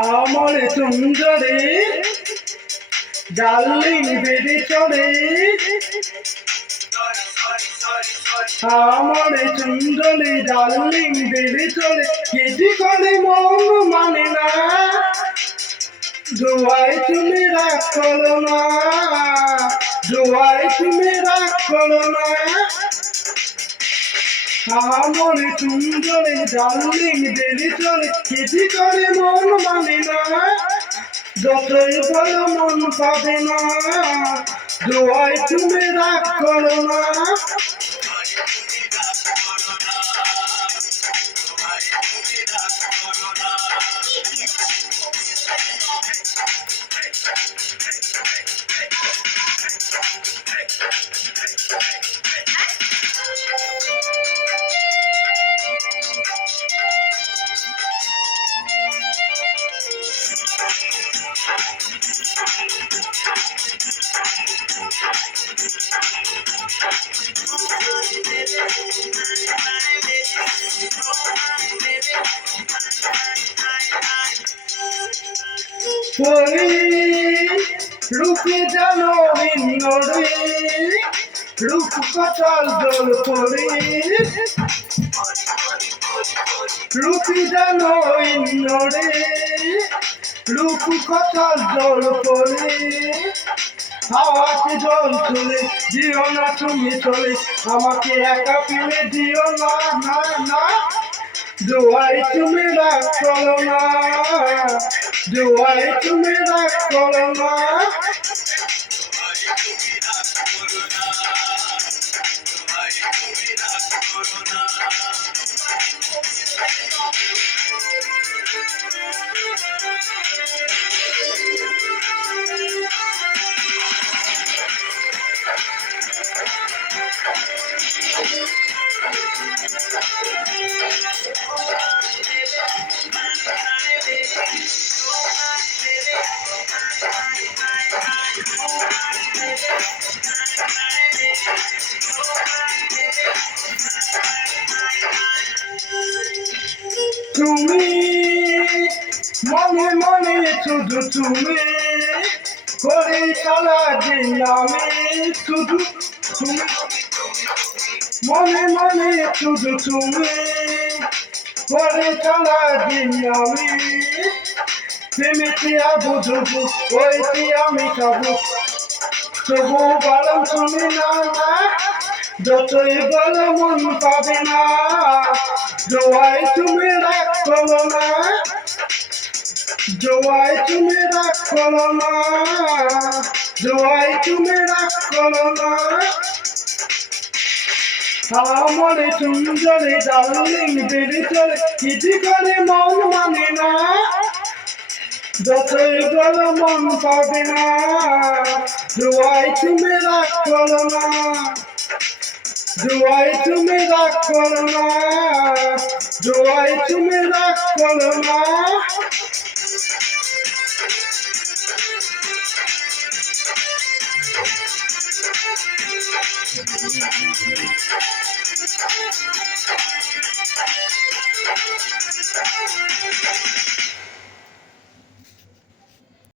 আমার সুন্দরী ডার্লিং বেড়ে চলে, আমার সুন্দরী ডার্লিং বেড়ে চলে, কিছু করে মন মানে না, দোয়াই তুমি রাগ করো না, দোয়াই তুমি রাগ করো না। আমার সুন্দরী ডার্লিং বেড়ে চলে, কিছু করে মন মানে না, যতই বলো মন পাবে না, দোয়াই তুমি রাগ করো না। রূপে জানো ইন্নরে, রূপ কটাল জল পরে, রূপে জানো ইন্নরে, রূপ কটাল জল পরে, হাওয়াতে জল চলে, দিও না তুমি চলে, আমাকে একা ফেলে দিও না, না না, দোয়াই তুমি রাগ করো না, দোয়াই তুমি রাগ করো না। তুমি মনে মনে শুধু তুমি করে চালা দিন, আমি শুধু তুমি মনে মনে শুধু তুমি করে চালা দিন, আমি প্রেমিতে বুঝবো ওইটি আমি খাবো, তবু বলম তুমি না না, যতই বলো মন পাবে না, দোয়াই তুমি রাগ করো না, দোয়াই তুমি রাগ করো না, দোয়াই তুমি রাগ করো না। আমার সুন্দরী ডার্লিং বেড়ে চলে, কিছু করে মন মানে না, যতই বলো মন পাবে না, দোয়াই তুমি রাগ করো না, দোয়াই তুমি রাগ করো না, দোয়াই তুমি রাগ করো না।